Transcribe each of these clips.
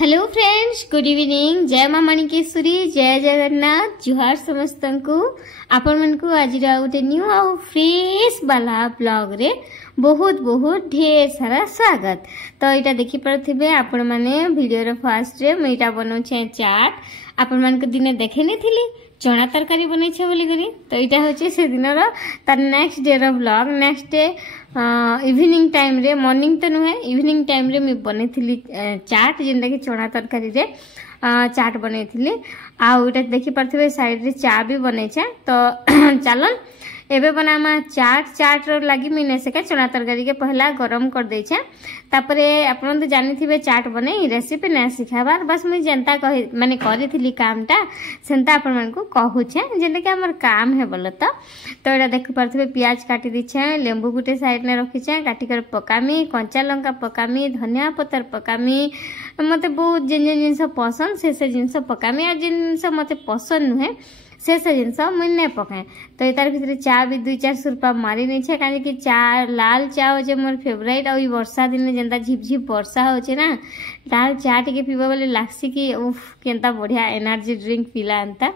Hello friends, good evening. जय मां मणिकेश्वरी, जय जगन्नाथ, जुहार समस्त को आपण मन को आज गोटे न्यू आउ फ्रेश वाला ब्लॉग रे बहुत बहुत ढेर सारा स्वागत। तो यहाँ देखी पारे आपण मैंने वीडियो फास्ट रे मुझे बनाऊे चाट। आपण मान दिने देखे नहीं थी चना तरकारी बनई बोली करी। तो यहाँ हूँ से दिन तार नेक्स्ट डे रो blog. Next day evening time रे, मॉर्निंग तो नुहे, इवनिंग टाइम रे मुझे बनई चाट, जेनटा कि चना तरकारी रे चाट बनई थी। आउटा देखी पारे साइड रे चा भी बनई। तो चलन एबे बनामा चाट रो लगी मुझे सेका चना तरकारी के पहला गरम कर दे। तापरे आपन तो जानी थे चाट बने रेसिपी ना सिखाबार, बस मुझे जेनता कही माने करी कामटा सेंता आपण मन को कहूछे जेनता कि हमर काम है बोल। तो एटा देख पारथबे पियाज काटी दीछे, लेंबू गुटे साइड ने रखीछे, काटी कर पकामी, कंचा लंका पकामी, धनिया पत्तर पकामी। मते बहुत जिन जिनस पसंद से जिनस पकामी, आ जिनस मते पसंद नुहे से जिनस मुझे नहीं पकाए। तो तार भीतर चा भी 2-4 सुरपा मारी नहीं कहीं चा लाल चा हो मोर फेवरेट। आ वर्षा दिन जेनता झिपझिप वर्षा होचे ना, लाल चा टे पीवा बोले लागसी कि उफ केनता बढ़िया एनर्जी ड्रिंक पीला एंता।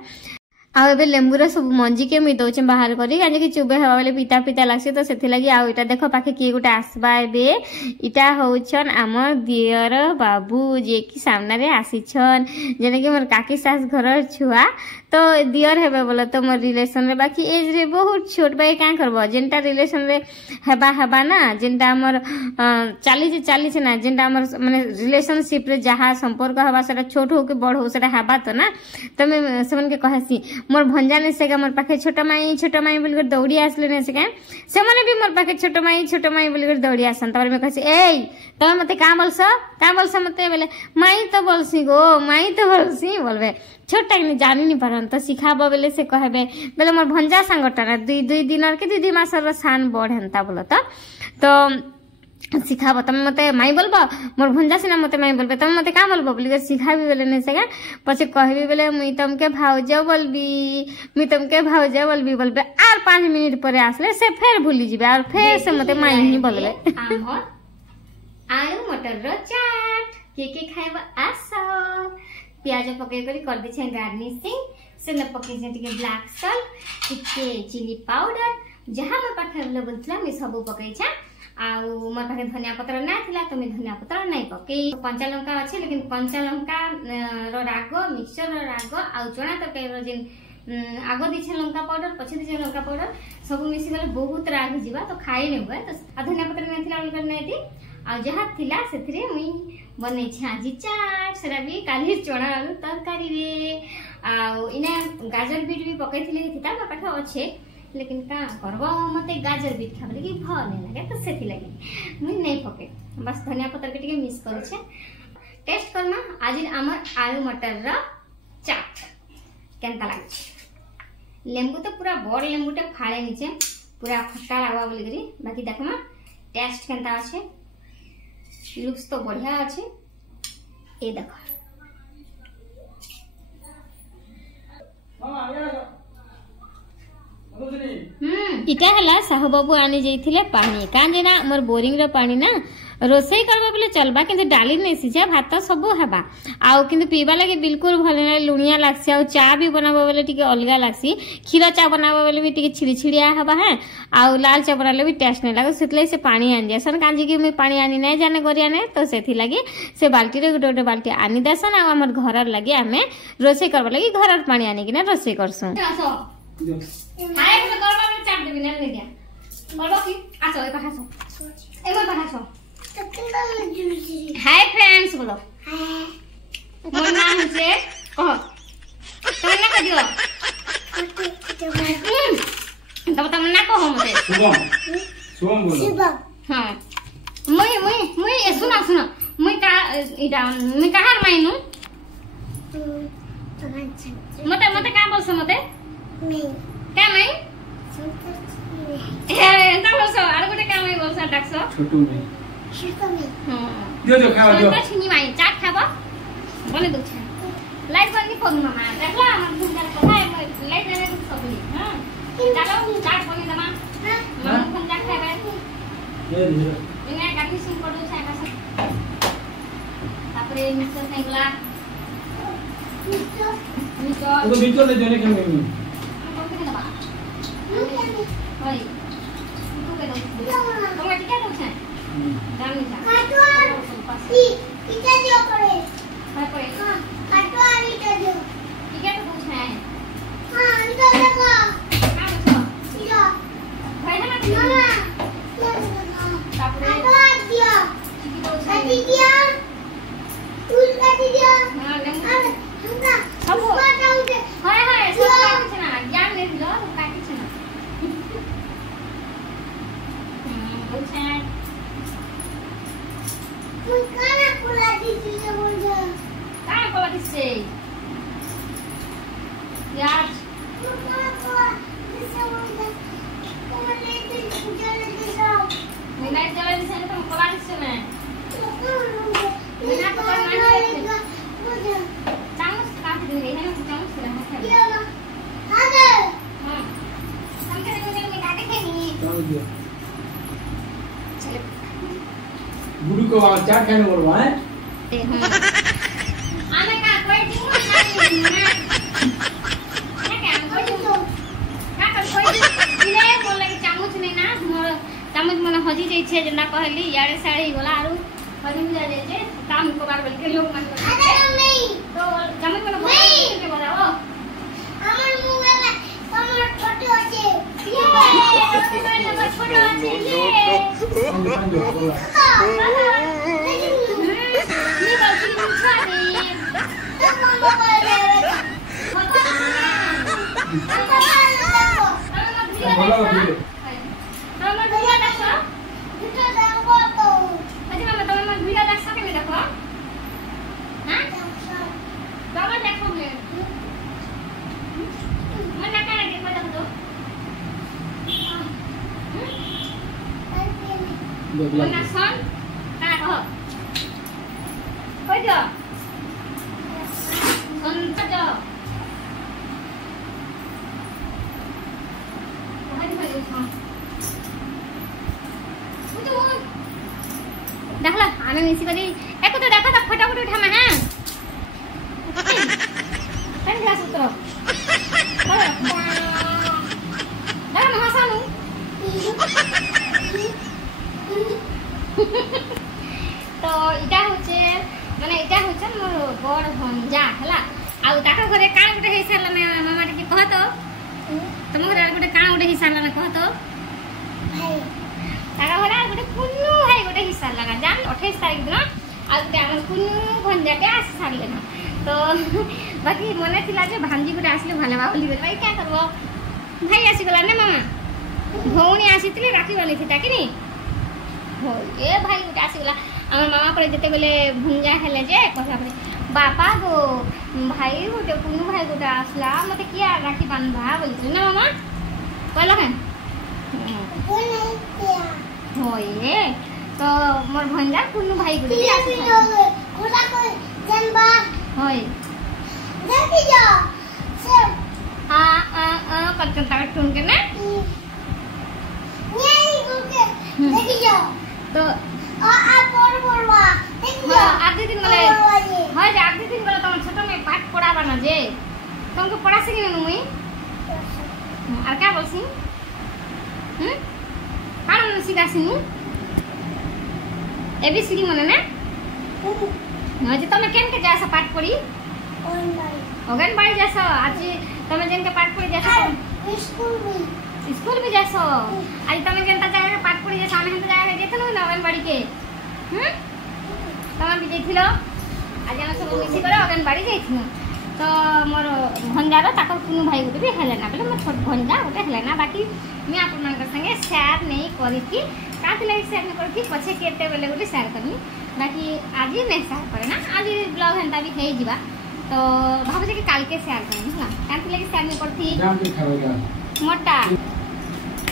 आबे लेंबूर सब मंजी के मुझे दौचे बाहर करी कहीं चुबे हवा बेले पिता पिता लगसी। तो से लगी आटा देख पाखे किए गोटे आसबा एबे इटा होछन आमर दियर बाबू जे कि सामने रे आसीछन, जेने कि मोर काकी सास घर छुआ। तो दियर हेबे बोले तो मोर रिलेशन रे, बाकी एज रे बहुत छोट भाई क्या करबो, जेनटा रिलेशन रे हेबा ना, जेनटा हमर चाली छे ना, जेनटा हमर माने रिलेशनशिप रे जहा संपर्क हेबा सेटा छोट हो के बड़ हो सेटा हेबा तो ना। तो मैं समन के कहसी मोर भंजा ने से मोर पाखे छोट माई बोल कर दौड़ी आसले ने से माने भी मोर पाखे छोट माई बोल कर दौड़ी आसन। तब मैं कहसी ए तमे मते का बोलस मते बोले माई तो बोलसी गो, माई तो बोलसी बोलबे छोटा कि जानी नहीं पारन। तो सिखाबो बेले से कहबे बोले मोर भंजा सांगटा ना दुई दिन और के 2 मास रो सान बड़ हेंता बोल। तो सिखाब तुम मते माई बोलबो, मोर भंजा सिना मते माई बोलबे, तुम मते का बोलबो बोली सिखाबी बेले नहीं सके। पछे कहबी बेले मुई तुमके भाउजा बोलबी बोलबे आर 5 मिनट पर आसले से फिर भूली जीबे और फिर से मते माई ही बोलबे। आलू मटर रो चाट के खाइबो आसो। प्याज पके कर दी छे गार्निशिंग, से न पके छे टिके ब्लैक सॉल्ट, टिके चिली पाउडर, जहां मोर पाखे अवेलेबल थला मी सब पकै छे। आउ मोर पाखे धनिया पत्र ना थिला तो मैं धनिया पत्र नहीं पके। कंचा लंका अच्छे लेकिन कंचा लंका रो राग, मिक्सचर रो राग आउ चना तरकारी रो जिन आगो दी छे लंका पाउडर, पछे दी छे लंका पाउडर, सब मिसी गले बहुत राग जीवा तो खाई नै हुए। तो धनिया पत्र नै थिला बोल नै दी आ जहा थिला सेथरे मुई बनै छे आजी चाट। सेरा भी काली चना आलू तरकारी रे आ इना गाजर बीट भी पकै थिले थिता मोर पाखे अच्छे, लेकिन का करबो मते गाजर बीट खाबले कि भल नै लागे। तो सेथि लागे मुई नै पके, बस धनिया पत्तर के टिके मिक्स करू छे। टेस्ट करना आज हमर आलू मटर रो चाट केनता लागे छे। लेंबू तो पूरा बड़ लेंबूटे फाळे नीचे पूरा खट्टा लागबा बोली करी, बाकी देखमा टेस्ट केनता আছে, लुक्स तो बढ़िया अच्छे। ए देखो इटा हला साहू बाबू आनी जाइथिले पानी कांजे ना मोर बोरिंग रो पानी ना रोसई करबा बेले चलबा, किंतु डाली नहीं सिझा भात सब हेबा आउ किंतु पीबा लगे बिल्कुल भल ना, लुणिया लागसी। आउ चा भी बनाबा बेले टिके अलगा लागसी, खीरा चा बनाबा बेले भी टिके छिड़छिड़िया हेबा है, आउ लाल चा बनाले भी टेस्ट नहीं लागे। सेतले से पानी आन जासन, कांजे कि मैं पानी आनी नहीं जाने गरिया ने। तो सेथि लागी से बाल्टी रे गोटे बाल्टी आनी देसन, आ हमर घर लगे आमे रोसई करबा लगी घर पानी आनी कि ना रोसई करसु। हाय तो करबा में चाट देबी ना ले दिया करबो की आसो ए पाहासो ए मोर पाहासो। हाय फ्रेंड्स बोलो मोर नाम से कह तुम ना कह दियो तब तुम ना कहो मते शुभम बोलो। हां मुई सुनो मुई का इडा मुई कहार माइनु मते का बोलसो मते क्या मैं एंता बोलसो आर गोटे का मैं बोलसो डाकसो छोटू में जो खाओ जो छिनी माई चाट खाबो बने दो छे लाइट बंद कर मामा देखला हम सुंदर कथा है लाइट रे सब हां चलो चाट बनी दमा हां हम चाट खाबे ये इने काठी सिंह पडो छे का सब तापरे मिक्सर खाइगला तो मिक्सर ले जाने के में होय तू के दो तुम टिका दो छे दाम नहीं था टीका दियो करे हां पड़े हां काटवा टीका दियो टिका तो पूछ है हां टीका देखो हां बच्चा टीका भाई ना मामा तापरे काटवा दियो टिकी दो छे काटी दियो फूल काटी दियो हां ले हमका सब काटाऊ दे हाय हाय सब काटी छे ना ज्ञान ले लो सब काटी छे ना पूछे मुकाना कोला दिसिले बोलजा काय कोला दिसे यार मुकाना कोला दिसिले बोलजा कोले दे जले दे जाओ मिनाई जले दिसे तो कोला दिसे में बिना तो नहीं बोलजा चामच काट दे है ना चामच से हाथ है दियो हादे हां समझे मुझे मैं काटे के नहीं चल दिया चले गुरु को चाट खाने बोलवा है ते हां आने का कोई दियो ना क्या कोई दियो का कोई दिले बोले कि चामच नहीं ना मोर चामच मन हजी जाई छे जेना कहली याडे साड़ी गला आरो हजी जा जाई छे काम को बार बोल के लोग मन हादे नहीं तो चामच मन बोल के बताओ আমার মোবাইলে আমার ফটো আছে ये मोबाइल फोटो আছে ये नी गलती मुछा नहीं बोला वीडियो देख ला देखला आमे मिसी करी एको तो देखो त फटाफट उठामा हां कन ग्लास उतरो दादा महासानु तो इटा होचे माने इटा होचे मोर बड़ भंजा हला आ ताका घरे काण गुटे हे सारला में मामा के कह तो तुम घरे गुटे काण गुटे हे सारला में कह तो ताका घरे गुटे कुन्नू है गुटे हे सारला का जान 28 तारिख दिन आ गुटे हमर कुन्नू भंजा के आसी सारले ना तो बाकी मने थिला जे भांजी गुटे आसले भले बा बोली भाई क्या करबो भाई आसी गला ने मामा भौणी आसीतले राखी वाली थी ताकि नी हो ए भाई गुटे आसी गला हमर मामा पर जते बेले भुंजा हेले जे कहला परे बापा गो भाई गुटे कुन्नू भाई गुटे आसला मते किया राखी बांधबा बोली ना मामा कहला है होए तो मोर भंजा कुन्नू भाई गुटे भी आसी खुला कोई जनबा होय देखि जा से आ कटन ताक टून के ना ये गुके देखि जा तो आ बोलवा देखि जा आधे दिन बोले हां जे आधे दिन बोले तुम छोटो में पाठ पढ़ाबा ना जे तुमको पढ़ा सके ना मुई और क्या बोलसी कान मन सिखासी नु एबीसीडी मने ना हां जे तुम केन के जासा पाठ पढ़ी अंगनबाड़ी जासो आज तुम जेन के पाठ पढ़ी जासो स्कूल भी जासो आज तुम केनता जाए पाठ पढ़ी जासो आमे हंत जाए जेथनो ना अंगनबाड़ी के तुम भी जेथिलो आज हम सब मिसी करे अंगनबाड़ी जेथिनो तो मोर भंजार ताको कुनु भाई गुटे भी हेले ना बोले मोर छोट भंजा गुटे हेले ना बाकी मैं आपन मन के संगे शेयर नहीं करी थी काथि लागि शेयर नहीं करी थी पछे केते बेले गुटे शेयर करनी बाकी आज नहीं शेयर करे ना आज ब्लॉग हंता भी हे जिबा तो भाबे कि काल के शेयर करनी हला काथि लागि शेयर नहीं करथी जाम के खावेगा मोटा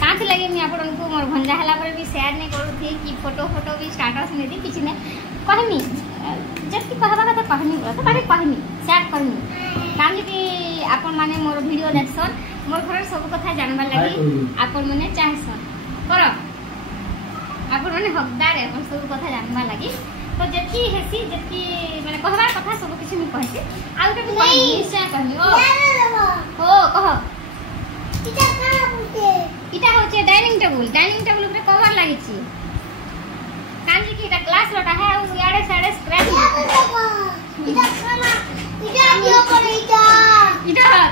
काथि लागि मैं आपन को मोर भंजा हला पर भी शेयर नहीं करू थी कि फोटो भी स्टेटस नहीं दी किछि ने कहनी जब की कहबा का तो कहनी तो बाकी कहनी शेयर करनी कान कि आपन माने मोर वीडियो देखसन मोर घर सब कथा जानबा लागि आपन माने चाहसन कर आपन माने हकदार है अपन सब कथा जानबा लागि तो जेकी हेसी जेकी माने कहबार कथा सब किछि मी कहछि आ उठे भी कहनी निश्चय कहनी ओ कह इटा होचे डाइनिंग टेबल ऊपर कवर लागि छी कांजी की इटा ग्लास लोटा है उस याडे साडे स्क्रैच इटा खाना इटा दियो पर इटा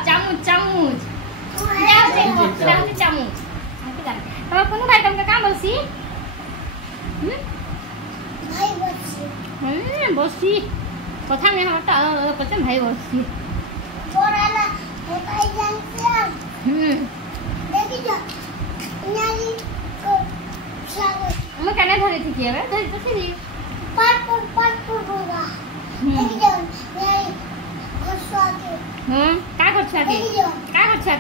चामच इटा होचे चामच आके जाने तो कोनो भाई तुमके काम बोलसी भाई बच्ची बसी कथा में हमर त कहते भाई बसी बोराला होता जानते देखि जा न्याली को सागर मैं कने धरे थी किए बे धरे तो थी पाट पर होगा देखि जा न्याली घरसा के का करछा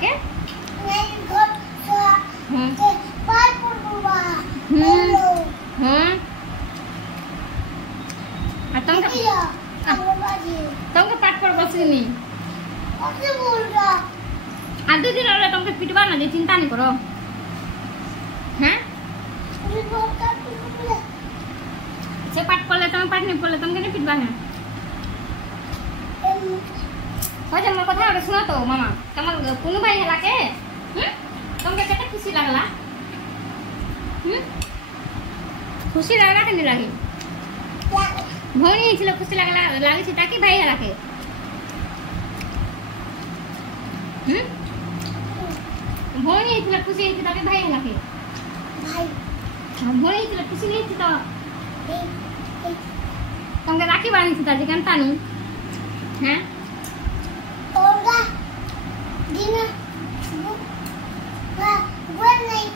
के न्याली घरसा के पाट पर होगा आ तुमके पाठ पर बसनी ऐसे बोल रहा आधे दिन और तुमके पिटवा ना दे चिंता नहीं करो हैं अरे बहुत काट बोले से पाठ पढ़ले तुम पाठ नहीं पढ़ले तुमके नहीं पिटवा है हो जा मोर कथा और सुनो तो मामा तुम कोनो भाई हला के तुमके केते खुशी लागला खुशी लागला कि नहीं लागी भौणी छिलो खुशी लागला लागी छी ताकि भाई हला के भौणी छिलो खुशी छी ताकि भाई हला के भाई भौणी छिलो खुशी नहीं छी तो तुमके राखी बांधी छी ताजी कंता नहीं हैं औरगा दीना बोल नहीं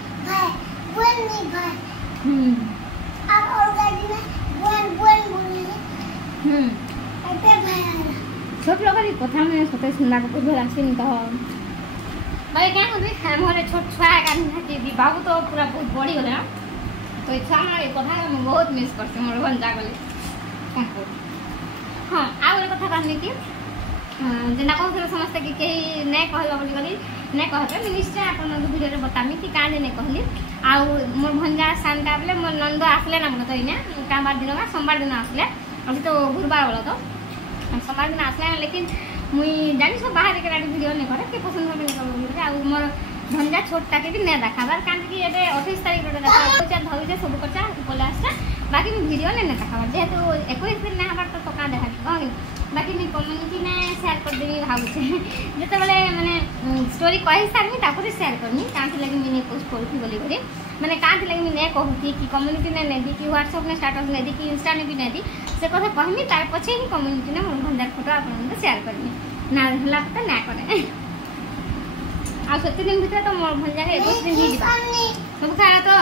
भाई अब औरगा दीना बोल बोले ऐसे भाई आला छोट लोग की कथा में सते सुनला को बुझ आसीन तो भाई क्या होबे हमरे छोट छुआ का नहीं कि बाबू तो पूरा बहुत बड़ी होले ना तो इच्छा हमारे कथा में बहुत मिस करते मोर बन जा गले हां आ एक कथा कहनी कि जेना कहले समस्त कि कहीं नहीं कहलो बोली गली नहीं कहते निश्चय आपन वीडियो रे बतामी कि काने नहीं कहली आ मोर भंजा सांता बोले मोर नंद आसले ना मन तो इने कामबार दिन में सोमवार दिन आसले अभी तो गुरुवार वाला तो सोमवार दिन आसले लेकिन मुई जानी सब बाहर के राडी वीडियो नहीं करे कि पसंद होबे नहीं करबो आ मोर भंजा छोटा के भी नहीं देखाबार कान कि एबे 28 तारिख रे देखा धौजे सब करचा बोले आस्ता बाकी मैं वीडियो नहीं देखाबार जेहेतु 21 दिन नहीं हमार तो का देखा बाकी मैं कम्युनिटी ने शेयर कर देबी भाबुछे जते बेले माने स्टोरी कहि सारमी तापर शेयर करनी कांथि लगी मिनी पोस्ट करथि बोली करी माने कांथि लगी मिने कहथि कि कम्युनिटी ने नहीं दी कि व्हाट्सएप ने स्टेटस नहीं दी कि इंस्टा ने भी नहीं दी से कथा कहमी तार पछे ही कम्युनिटी ने मोर भंडार फोटो आपन को शेयर करनी ना हला त ना करे आ 7 दिन भीतर तो मोर भंडार 10 दिन ही दिबा सब खाया तो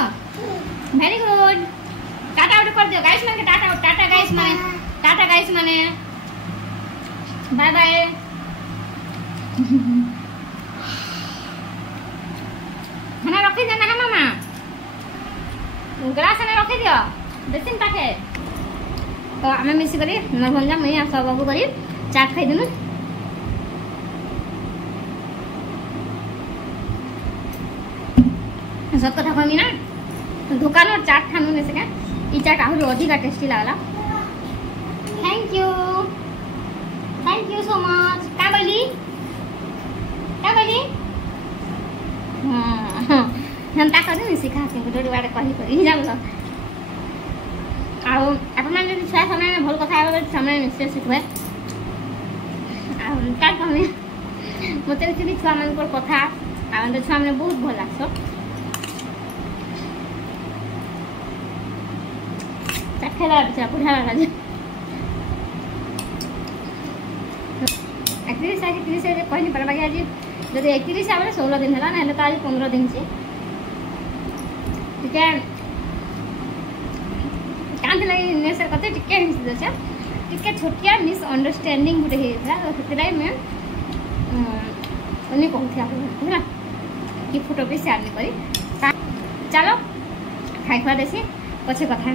वेरी गुड टाटा आउट कर दियो गाइस माने टाटा गाइस माने बाय बाय खाना रखी देना है मामा ग्लास में रखी दियो बेसिन पाखे तो आमे मिसी करी न भंजा मैं आ सब बाबू करी चाट खाई देनु सब कथा कहमी ना दुकान और चाट खानु ने से का ई चाट आहुरी अधिका टेस्टी लागला थैंक यू सो मच का बोली जनता करी नहीं सिखा के वीडियो बारे कही करी जान लो आउ अपन मन जदी छुआ समय में भल कथा आबे समय निश्चय सिखबे आ का कहमे मते एक्चुअली छुआ मन को कथा आ अंदर छुआ मन बहुत भल लागसो चखेला बिचा बुढ़ा लागे एक्चुअली साके 30 से कहनी पर बाकी आज जदी 31 से आबे 16 दिन हला ना हले तो आज 15 दिन से ठीक है कांत लगे ने सर कते टिके मिस दे टिके छोटिया मिस अंडरस्टैंडिंग गुटे हेला तो सेतलाई में उन्हें कहथि आप ना कि फोटो पे शेयर नहीं करी चलो खाई खा देसी पछे कथा